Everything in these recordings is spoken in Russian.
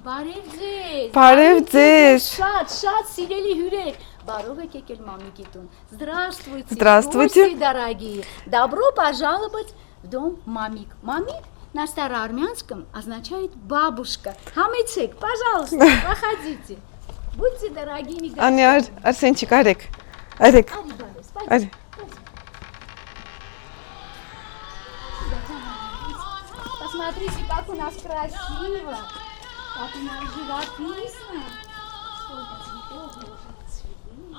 Բարև ձեզ։ Բարև ձեզ։ Շատ սիրելի հյուրեր։ Բարով եք եկել մամիկի տուն։ Здравствуйте. Здравствуйте. Гости дорогие. Добро пожаловать в дом мамик. Мамик на староармянском означает бабушка. Համեցեք, пожалуйста, проходите. Будьте дорогими гостями. Аня, Арсенчик, Арик. Арик. Ари, Борис, пойдем. Арик. Посмотрите, как у нас красиво, как у нас живописно. Сколько цветов уже цвели.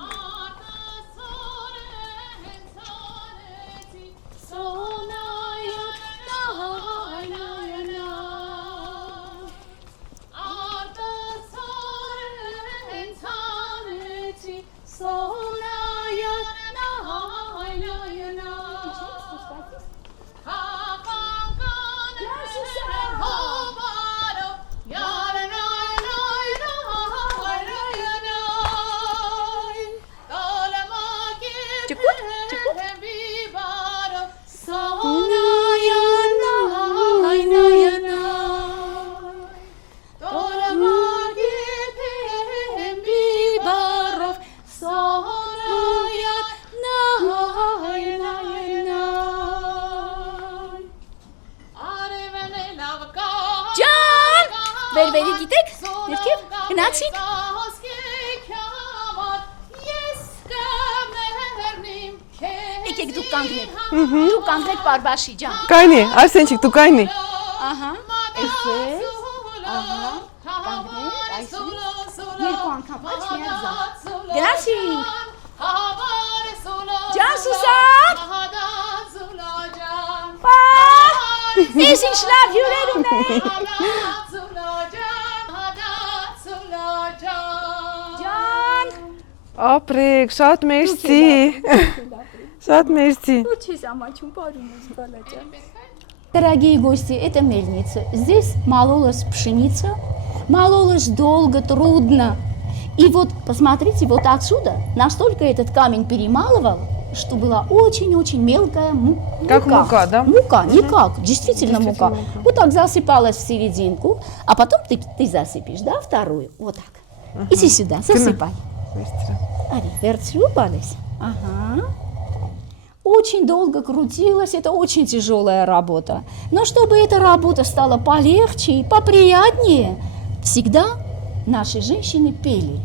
Բերի գիտեք, ներքև, գնացինք։ Եկեք դուք կանգնեք, դուք կանգնեք Բարբաշի ջան։ Կայնի, Արսենչիկ, դու կայնի։ Ահա, այսպես, ահա, կանգնեք, այսպես, երկու անգամ աչ միակ ձախ։ Գնացինք։ Ջան Սուսան։ Ես ինչ լավ հյուրեր ունենք։ Ապրեք, շատ մերսի։ Շատ մերսի։ Учись, амачу, парень, Дорогие гости, это мельница. Здесь мололась пшеница, мололась долго, трудно. И вот, посмотрите, вот отсюда настолько этот камень перемалывал, что была очень-очень мелкая мука. Как мука, да? Мука, никак, действительно мука. Вот так засыпалась в серединку, а потом ты засыпешь, да, вторую, вот так. Иди сюда, засыпай. Ари, верцю палец. Ага. Очень долго крутилась, это очень тяжелая работа. Но чтобы эта работа стала полегче и поприятнее, всегда наши женщины пели.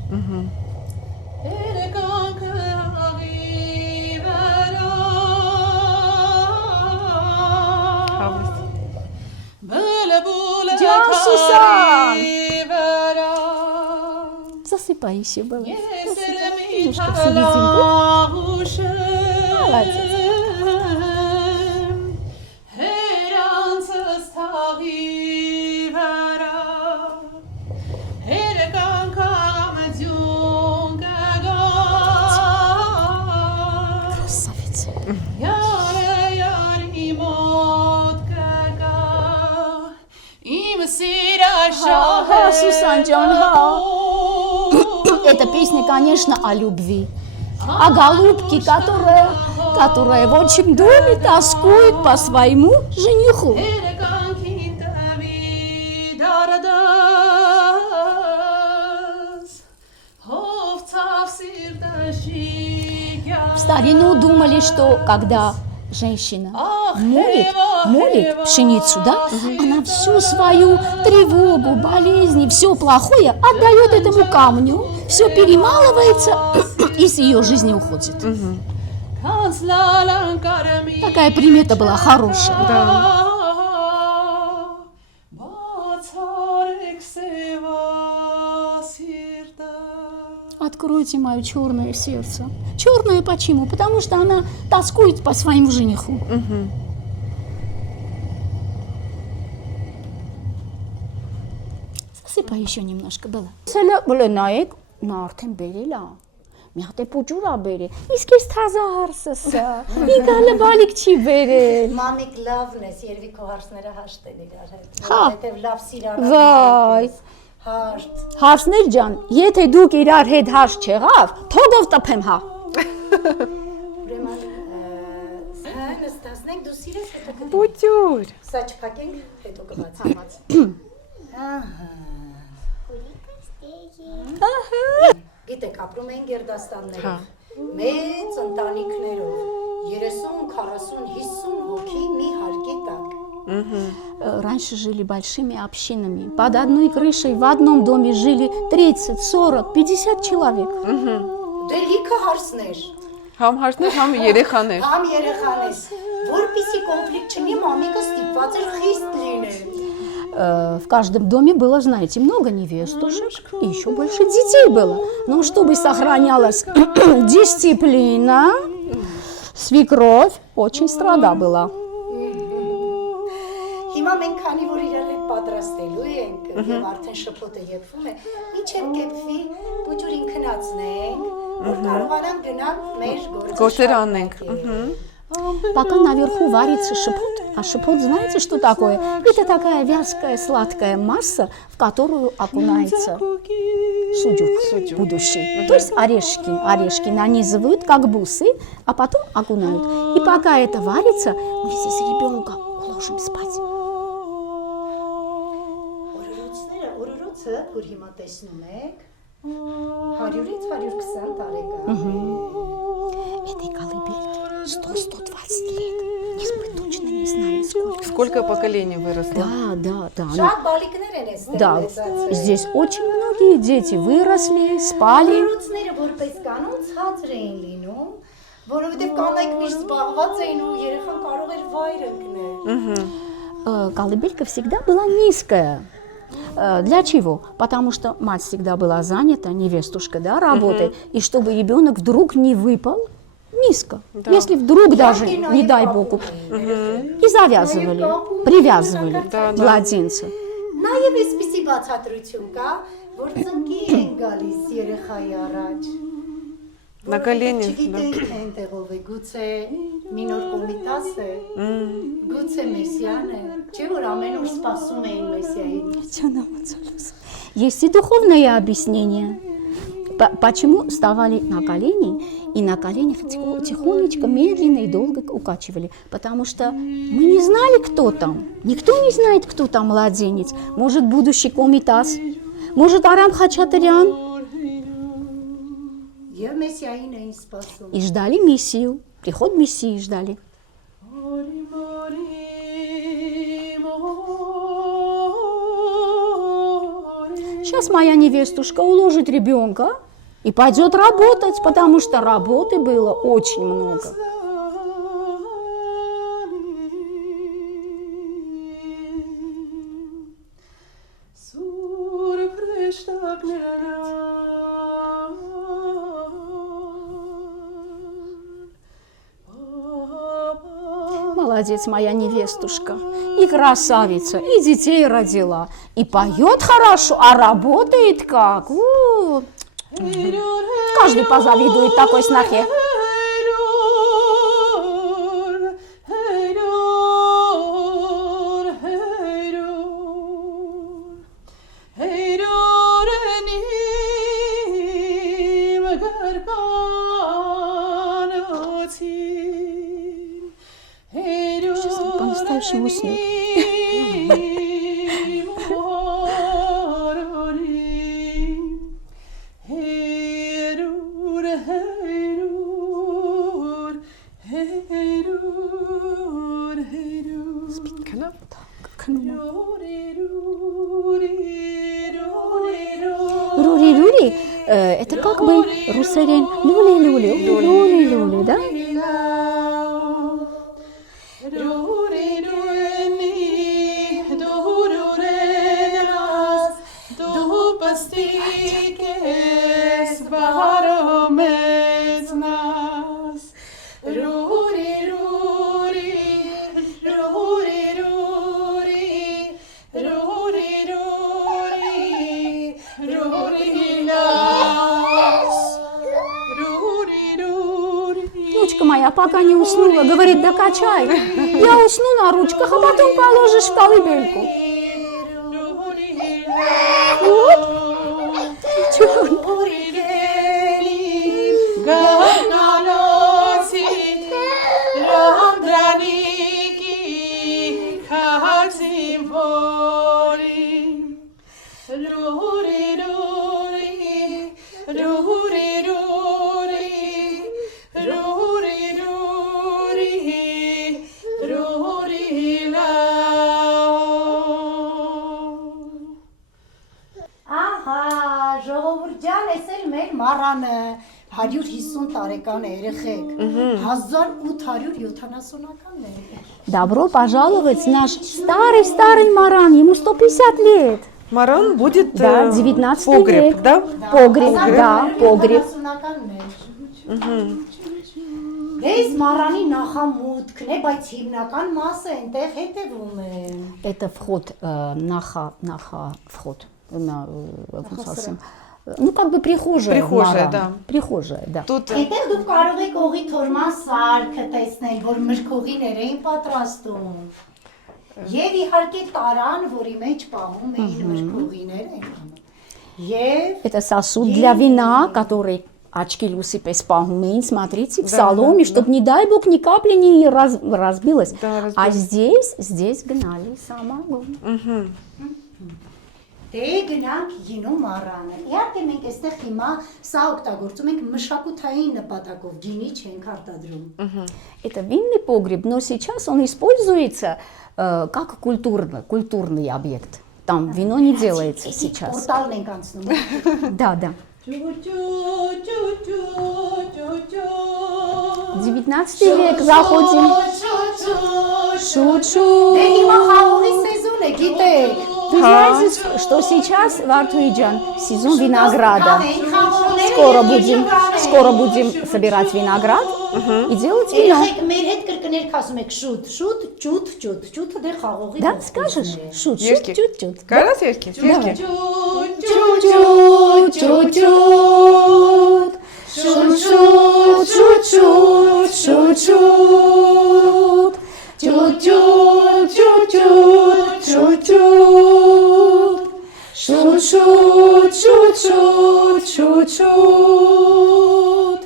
Jan Susan! Засыпай еще было. Немножко в серединку. Молодец. Красавица. Сусан Джон, эта песня, конечно, о любви, о голубке, которая в отчим доме тоскует по своему жениху. В старину думали, что когда женщина молит пшеницу, да, она всю свою тревогу, болезни, все плохое отдает этому камню, все перемалывается и с ее жизни уходит. Такая примета была хорошая. Да. Откройте мое черное сердце. Черное почему? Потому что она тоскует по своему жениху. Засыпай еще немножко было. Մի հատ է փոճուր ա բերի, իսկ ես թազա հարսս ա, մի գալը բալիկ չի բերել։ Մամիկ լավն ես, երևի քո հարցները հաշտել իրար հետ, Հա։ որովհետև լավ սիրառակ Վայ, Հարթ։ հարսներ ջան, եթե դուք իրար հետ հարց չեղավ, թոդով տպեմ հա։ Ուրեմն սա նստացնենք, դու սիրես հետո կդի։ Փոճուր։ Սա չփակենք, հետո կբացենք։ Ահա։ Գիտեք, ապրում են Գերդաստաններով, մեծ ընտանիքներով, 30, 40, 50 հոգի մի հարկի տակ։ Раньше жили большими общинами. Под одной крышей в одном доме жили 30, 40, 50 человек. Դե լիքը հարցներ, Համ հարցներ, համ երեխաներ։ համ երեխաներ, որպեսի կոնֆլիկտ չնի, մամիկը ստիպված էր խիստ լինել։ В каждом доме было, знаете, много невестушек, и еще больше детей было. Но чтобы сохранялась дисциплина, свекровь очень строга была. Հիմա մենք քանի որ իրար հետ պատրաստելու ենք եւ արդեն շփոթը եփվում է, ինչեւ կեպվի, բուջուրին քնացնենք, որ կարողանանք գնալ մեր Գործեր անենք։ Пока наверху варится шипот, а шипот, знаете, что такое? Это такая вязкая, сладкая масса, в которую окунается судюк будущий. То есть орешки нанизывают, как бусы, а потом окунают. И пока это варится, мы здесь ребенка уложим спать. Օրորոցը, որ հիմա տեսնում եք, 100-ից 120 տարեկան։ Этой колыбельке 100-120 лет. Мы точно не знаем, сколько. Сколько поколений выросло? Да. Շատ բալիկներ են այստեղ Да, մեծացել։ здесь очень многие дети выросли, спали. Օրորոցները որպես կանոն ցածր էին լինում, որովհետև կանայք միշտ զբաղված էին ու երեխան կարող էր վայր ընկնել։ Колыбелька всегда была низкая. Для чего? Потому что мать всегда была занята, невестушка, да, работой, и чтобы ребенок вдруг не выпал низко. Да. Если вдруг даже, не дай бог, и завязывали, привязывали младенца. Նաև էսպիսի բացատրություն կա, որ ծնկի են գալիս երեխայի առաջ։ На колени, да. Չգիտենք այնտեղով է, գուցե մինոր կոմիտաս է, գուցե Մեսիան է, չէ որ ամեն օր սպասում էին Մեսիային։ Есть и духовное объяснение. Почему вставали на колени и на коленях тихонечко, медленно и долго укачивали? Потому что мы не знали, кто там. Никто не знает, кто там младенец. Может, будущий Комитас, может, Арам Хачатурян. Եվ Մեսիային էին սպասում։ И ждали Мессию, приход Мессии ждали. Сейчас моя невестушка уложит ребенка и пойдет работать, потому что работы было очень много. Молодец, моя невестушка, и красавица, и детей родила, и поет хорошо, а работает как. Каждый позавидует такой снохе. Сейчас он по-настоящему уснет. Рури-рури, это как бы русарень. Люли-люли, люли-люли, да? Дочка моя пока не уснула, говорит, докачай. Я усну на ручках, а потом положишь в колыбельку. Вот. Եկան էսել մեր մառանը 150 տարեկան երեխեք, 1870-ականներ։ Добро пожаловать в наш старый маран, ему 150 лет. Մարան будет Да, 19 погреб, век. да? Погреб, да, погреб. Դες մառանի նախամուտքն է, բայց հիմնական մասը այնտեղ հետևում է։ Это вход, вход. Ну, как бы прихожая. Прихожая, маран. да. Прихожая, да. Тут Այդտեղ դուք կարող եք օղի թորման սարքը տեսնել, որ մրգօղիներ էին պատրաստում։ Եվ իհարկե տարան, որի մեջ պահում էին մրգօղիները։ Եվ Это сосуд для вина, который очки Люси պես пահում էին, смотрите, в соломе, чтобы, не дай бог, ни капли не разбилось. Да, разбилось. А здесь гнали самогон. դե գնանք գինու մառանը։ Իհարկե մենք այստեղ հիմա սա օգտագործում ենք մշակութային նպատակով, գինի չենք արտադրում։ Это винный погреб, но сейчас он используется как культурный объект. Там вино не делается сейчас. Պորտալն ենք անցնում։ Да, да. 19 век заходим. Шу-шу. Դե հիմա խաղողի սեզոն է, гիտեք։ Вы знаете, что сейчас в Артуиджан сезон винограда. Скоро будем собирать виноград и делать вино. Երեխեք մեր հետ կրկներ քասում եք շուտ, ճուտ դե խաղողի։ Да, скажешь? Шут, шут, Երգի։ чут, чут. Կարաս երկի։ Давай. Ճուտ, Чут, чут, шут, шут, шут, шут, шут, шут. Чут, чут, чут, чут, чут, чут. Шут, шут, шут, шут, шут, шут.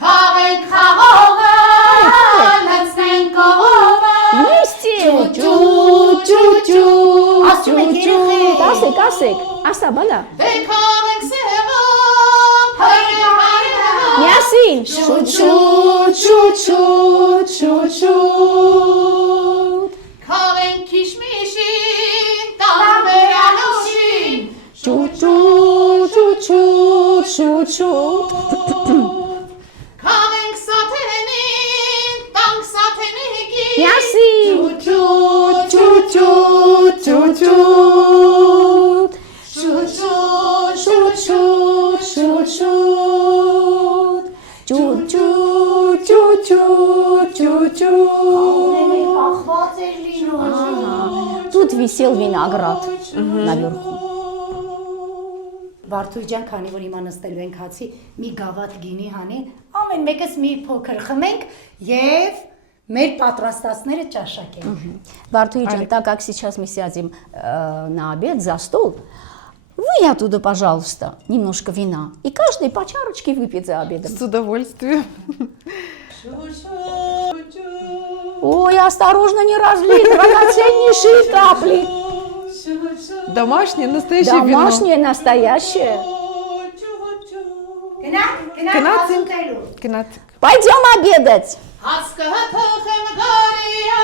Քաղեք խաղողը, լցնենք կողովը։ Вместе! Чут, чут, чут, Ասում եք чут, чут. երեխեք։ Ասեք, ասեք, ասա, բալա։ Դե քաղեք սևը, հայրը։ Միասին։ Շուտ, շուտ, շուտ, շուտ, շուտ, շուտ։ Քաղենք քիշմիշին, տարբերանոշին։ Շուտ, շուտ, շուտ, շուտ, շուտ։ Քաղենք սաթենին, տանք սաթենիկին։ Միասին։ Ճուտ, Շուտ, շուտ, շուտ, շուտ։ շուտ, Շուտ, շուտ, շուտ, շուտ։ Ճուտ, ճուտ, ճուտ, ճուտ, ճուտ, ճուտ։ Ախված էր լինում։ Тут висел виноград наверху. Վարդուջան, քանի որ հիմա նստելու ենք հացի, մի գավաթ գինի հանի, ամեն մեկս մի փոքր խմենք եւ մեր պատրաստածները ճաշակենք։ Вартуиджан, так как сейчас мы сядем на обед за стол, вы оттуда, пожалуйста, немножко вина. И каждый по чарочке выпьет за обедом. С удовольствием. Ой, осторожно, не разлить драгоценнейшие капли. Домашнее, настоящее вино. Домашнее, настоящее. Գնանք Գնացինք։ հացուտելու։ Գնացինք։ Пойдем обедать. Հասկը հաթողեմ գարիա։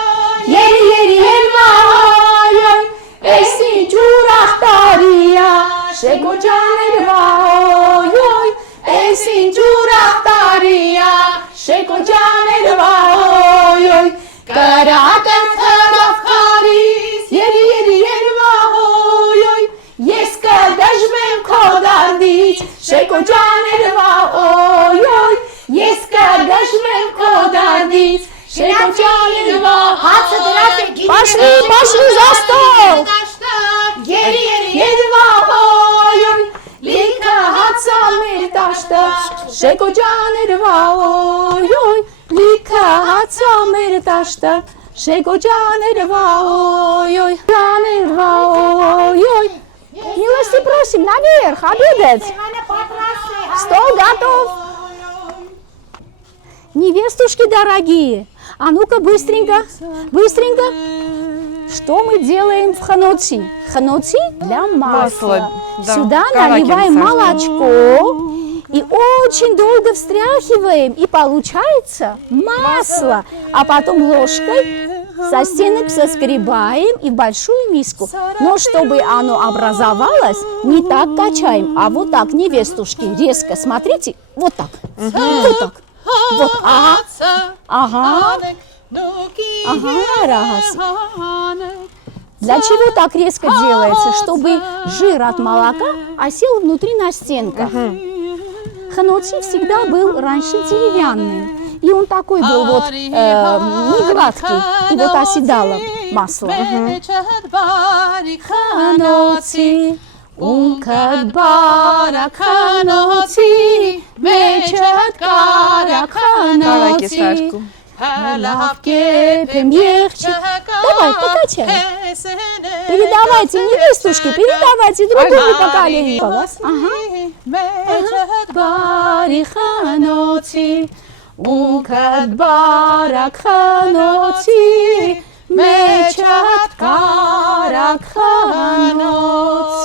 Երի, երի, երվայ, էսի ջուրախ տարիա, շեկոջաներ վայ, էսի ջուրախ տարիա, շեկոջաներ վայ, կրատեմ թրավ խարիս, երի, երի, երվայ, ես կդժվեմ քո դարդից, շեկոջաներ վայ, ես կդժվեմ քո դարդից, շեկոջաներ վայ, Հացը դրած է գինի։ Пошли за стол! Երի, երի, Երվայ, լիքը հացա մեր տաշտը, շեկոջաներ վայ, լիքը հացա մեր տաշտը, շեկոջաներ վայ, ջաներ վայ. Милости просим наверх обедать. Սեղանը պատրաստ է։ Стол готов. Невестушки дорогие, а ну-ка быстренько, быстренько. Что мы делаем в ханоци? Ханоци для масла. Масло, да, Сюда каракель наливаем сажаем. молочко и очень долго встряхиваем, и получается масло. А потом ложкой со стенок соскребаем и в большую миску. Но чтобы оно образовалось, не так качаем, а вот так, невестушки, резко. Смотрите, вот так. Вот так. Вот, ага. Ага. Ага, раз. Для чего так резко делается? Чтобы жир от молока осел внутри на стенках. Ханоци всегда был раньше деревянным. И он такой был вот не гладкий. И вот оседало масло. Ханоци, ункад барак ханоци, мечат карак Давайте, ханоци. Сашку. Лавке пемьехчик. Давай, покачай. Передавайте, невестушки, передавайте другому поколению. Бариханоци, ункад баракханоци, мечат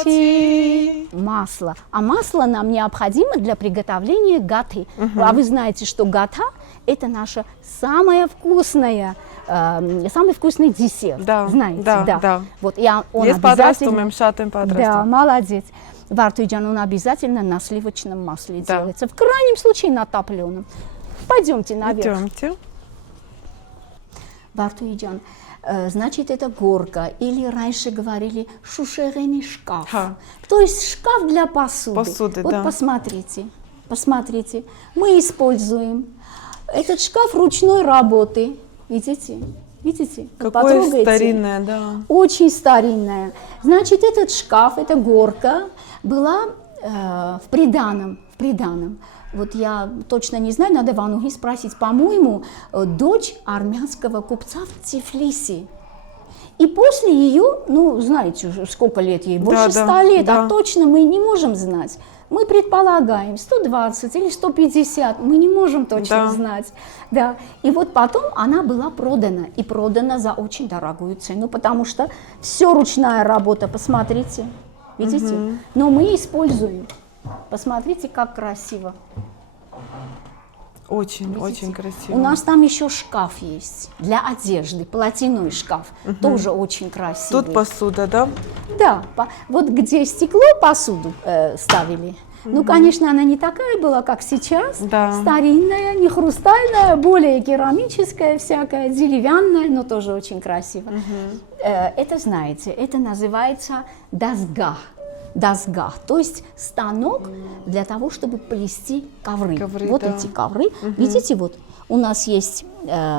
каракханоци. Масло. А масло нам необходимо для приготовления гаты. А вы знаете, что гата – это наша самый вкусный десерт. Да, знаете, да. Вот, и он Есть обязательно... подрастумем, шатым Да, подрастумем. молодец. Вартуйджан, он обязательно на сливочном масле Да. делается. В крайнем случае на топленом. Пойдемте наверх. Идемте. Вартуйджан, значит, это горка, или раньше говорили шушереный шкаф. Ха. То есть шкаф для посуды. Посуды, вот да. посмотрите, мы используем этот шкаф ручной работы. Видите? Видите? Какое Потрогайте. старинное, да. Очень старинная. Значит, этот шкаф, эта горка была в приданом. Вот я точно не знаю, надо Ванухи спросить. По-моему, дочь армянского купца в Тифлисе. И после ее, ну, знаете уже, сколько лет ей, больше 100 лет, да. а точно мы не можем знать. Мы предполагаем 120 или 150, мы не можем точно Да. знать. Да. И вот потом она была продана, и продана за очень дорогую цену, потому что все ручная работа, посмотрите, видите? Но мы используем. Посмотрите, как красиво. Очень, Видите? очень красиво. У нас там еще шкаф есть для одежды, полотяной шкаф, тоже очень красивый. Тут посуда, да? Да, вот где стекло посуду ставили. Ну, конечно, она не такая была, как сейчас, Да. старинная, не хрустальная, более керамическая всякая, деревянная, но тоже очень красиво. Это, знаете, это называется дазгах. Дазгах, то есть станок для того, чтобы плести ковры. Ковры, Вот да. эти ковры. Видите, вот у нас есть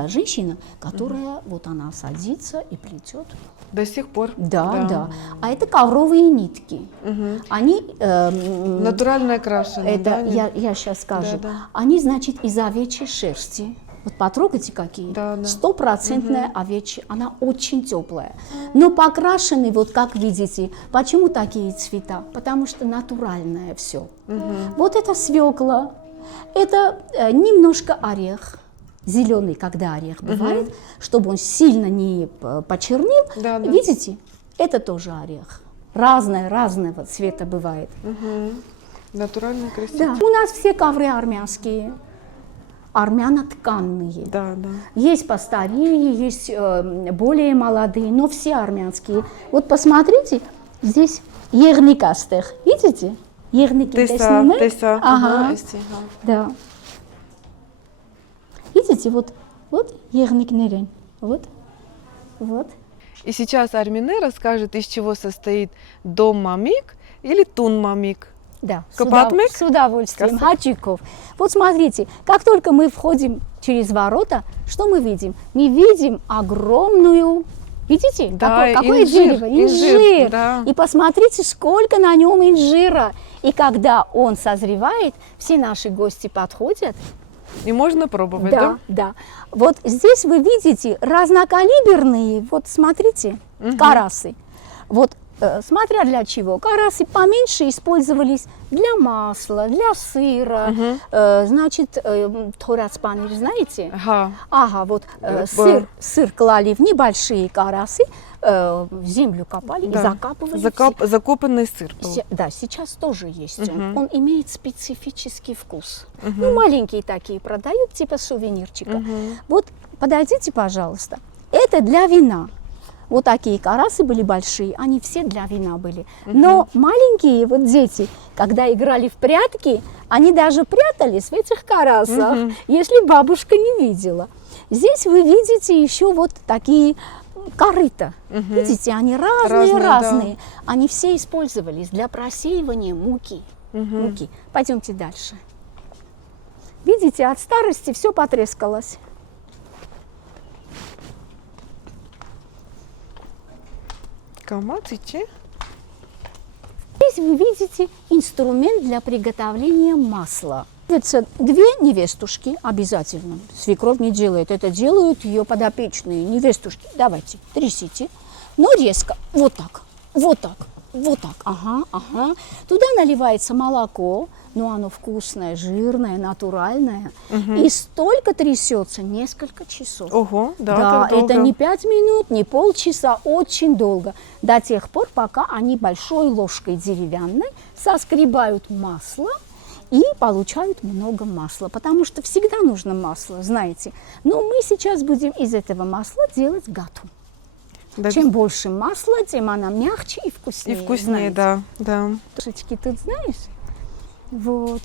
женщина, которая вот она садится и плетет. До сих пор. Да. А это ковровые нитки. Они, Натурально окрашенные, это да? я сейчас скажу, Да. они, значит, из овечьей шерсти. Вот потрогайте какие. Да. 100% овечья, она очень теплая. Но покрашены, вот как видите, почему такие цвета? Потому что натуральное все. Вот это свекла, это немножко орех. Зеленый, когда орех бывает, чтобы он сильно не почернил. Да. Видите, это тоже орех. Разного цвета бывает. Натурально красиво. Да. У нас все ковры армянские, армяно-тканные. Да. Есть постарее, есть более молодые, но все армянские. Вот посмотрите, здесь ерникастех, видите? Ерники Теса. Ага. Да. Видите, вот ерникнерен, вот. И сейчас Армине расскажет, из чего состоит дом мамик или тун мамик. Да, Капатмик? с удовольствием. Хачиков. Вот смотрите, как только мы входим через ворота, что мы видим? Мы видим огромную, видите, Да, какое инжир, дерево? инжир, да. И посмотрите, сколько на нем инжира. И когда он созревает, все наши гости подходят. И можно пробовать, да? Да. Вот здесь вы видите разнокалиберные, вот смотрите, карасы. Вот смотря для чего. Карасы поменьше использовались для масла, для сыра. Значит, торацпанир, знаете? Ага. Вот сыр клали в небольшие карасы, в землю копали и закапывали. Закопанный сыр был. Да, сейчас тоже есть он. Он имеет специфический вкус. Ну, маленькие такие продают, типа сувенирчика. Вот подойдите, пожалуйста. Это для вина. Вот такие карасы были большие, они все для вина были. Но маленькие вот дети, когда играли в прятки, они даже прятались в этих карасах, если бабушка не видела. Здесь вы видите еще вот такие корыта. Видите, они разные. Да. Они все использовались для просеивания муки. Пойдемте дальше. Видите, от старости все потрескалось. Здесь Здесь вы видите инструмент для приготовления масла. Это две невестушки обязательно. Свекровь не делает, это делают ее подопечные невестушки. Давайте, трясите, но резко, вот так, вот так, вот так. Ага, ага. Туда наливается молоко, но оно вкусное, жирное, натуральное. И столько трясется несколько часов. Ого, да, Да, так долго. это не 5 минут, не полчаса, очень долго. До тех пор, пока они большой ложкой деревянной соскребают масло и получают много масла. Потому что всегда нужно масло, знаете. Но мы сейчас будем из этого масла делать гату. Да, Чем больше масла, тем она мягче и вкуснее. и вкуснее, знаете. да. Тушечки тут, знаешь? Вот.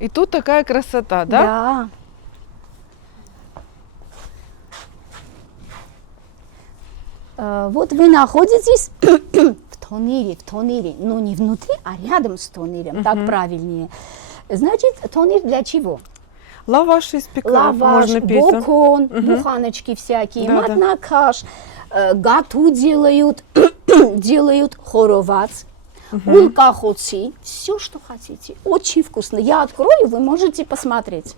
И тут такая красота, да? Да. Вот вы находитесь в тоннеле, но не внутри, а рядом с тоннелем, так правильнее. Значит, тоннель для чего? Лаваш испекать Лаваш, можно пить. Да? бокон, буханочки всякие, Да, да. матнакаш, гату делают, делают хоровац, улкахоци, все, что хотите. Очень вкусно. Я открою, вы можете посмотреть.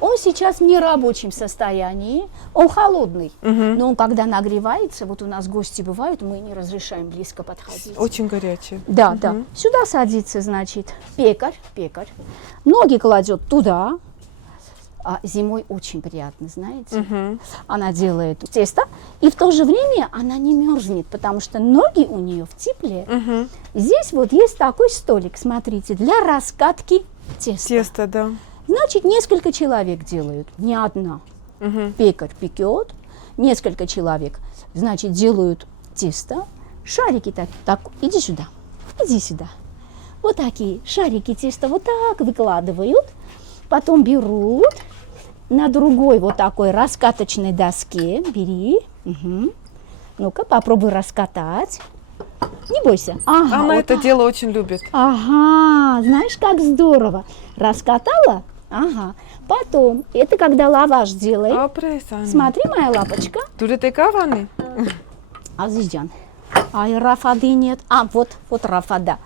Он сейчас в нерабочем состоянии, он холодный, но он когда нагревается, вот у нас гости бывают, мы не разрешаем близко подходить. Очень горячий. Да, да. Сюда садится, значит, пекарь. Ноги кладет туда. А зимой очень приятно, знаете. Она делает тесто, и в то же время она не мерзнет, потому что ноги у нее в тепле. Здесь вот есть такой столик, смотрите, для раскатки теста. Тесто, да. Значит, несколько человек делают, не одна. Пекарь пекет, несколько человек, значит, делают тесто. Шарики так, иди сюда. Вот такие шарики теста вот так выкладывают, потом берут на другой вот такой раскаточной доске, бери. Ну-ка, попробуй раскатать. Не бойся. Ага, Она вот это дело очень любит. Ага, знаешь, как здорово. Раскатала? Ага. Потом, это когда лаваш делает. Смотри, моя лапочка. Туритекаваны? Азизджан. Ай, рафады нет. Вот рафада.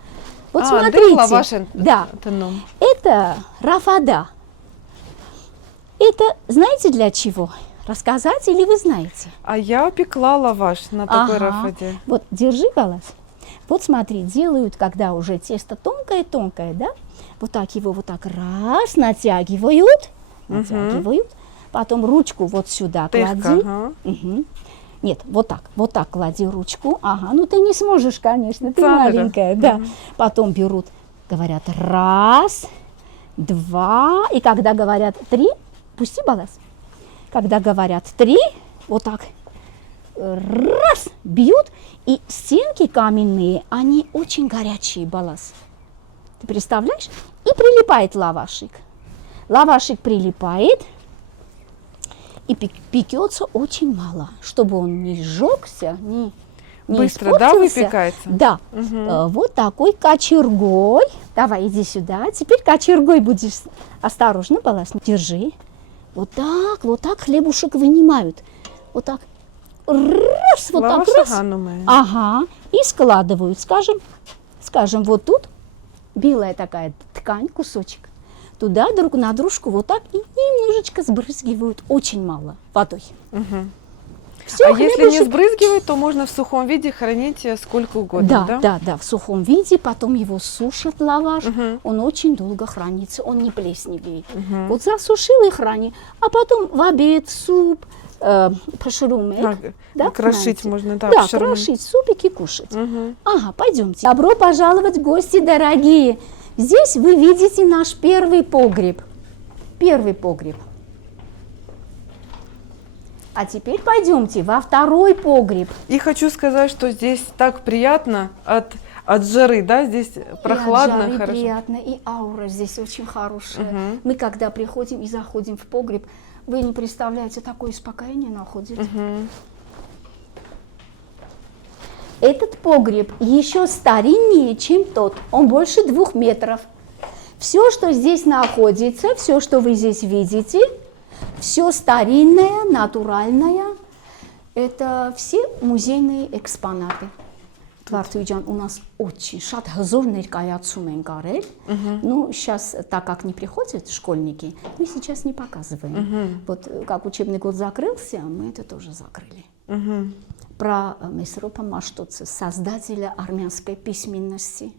Вот смотрите. Да. Это рафада. Это знаете для чего? Рассказать или вы знаете? А я пекла лаваш на такой рафаде. Вот, держи, Галас. Вот смотри, делают, когда уже тесто тонкое-тонкое, да? Вот так его вот так раз натягивают, потом ручку вот сюда клади. Нет, вот так клади ручку. Ага, ну ты не сможешь, конечно, ты маленькая, да. Потом берут, говорят, раз, два, и когда говорят три, пусти, Балас. Когда говорят три, вот так, раз, бьют, и стенки каменные, они очень горячие, Балас. Ты представляешь? И прилипает лавашик. Лавашик прилипает, и пекется очень мало, чтобы он не сжегся, не быстро, испортился. Да, выпекается? Да. Вот такой кочергой. Давай, иди сюда. Теперь кочергой будешь осторожно, Балас, держи. Вот так хлебушек вынимают. Вот так. Раз, вот так раз. Ага. И складывают. Скажем, вот тут белая такая ткань, кусочек. Туда друг на дружку вот так и немножечко сбрызгивают, очень мало водой. Всё, если не сбрызгивать, то можно в сухом виде хранить сколько угодно, да? Да, в сухом виде, потом его сушат лаваш, он очень долго хранится, он не плесневеет. Вот засушил и храни, а потом в обед суп, пашурумек. Крошить можно, да. Да, крошить супики, кушать. Ага, пойдемте. Добро пожаловать, гости дорогие. Здесь вы видите наш первый погреб. первый погреб. А теперь пойдемте во второй погреб. И хочу сказать, что здесь так приятно от жары, да, здесь прохладно, И от жары хорошо. приятно, и аура здесь очень хорошая. Мы когда приходим и заходим в погреб, вы не представляете, такое успокоение находите. Этот погреб еще стариннее, чем тот. Он больше 2 метров. Все, что здесь находится, все, что вы здесь видите, все старинное, натуральное, это все музейные экспонаты. Вартуйджан, у нас очень շատ հզոր ներկայացում են կարել. Ну, сейчас, так как не приходят школьники, мы сейчас не показываем. Вот как учебный год закрылся, мы это тоже закрыли. Про Месропа Маштоца, создателя армянской письменности.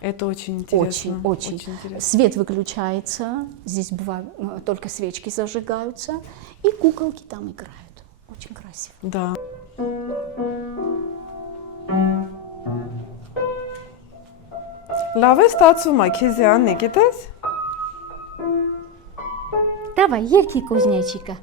Это очень интересно. Очень. интересно. Свет выключается, здесь бывает, только свечки зажигаются, и куколки там играют. Очень красиво. Да. Լավ է ստացվում է, քեզ Աննիկ, գիտես։ Давай, երգի կուզնечика.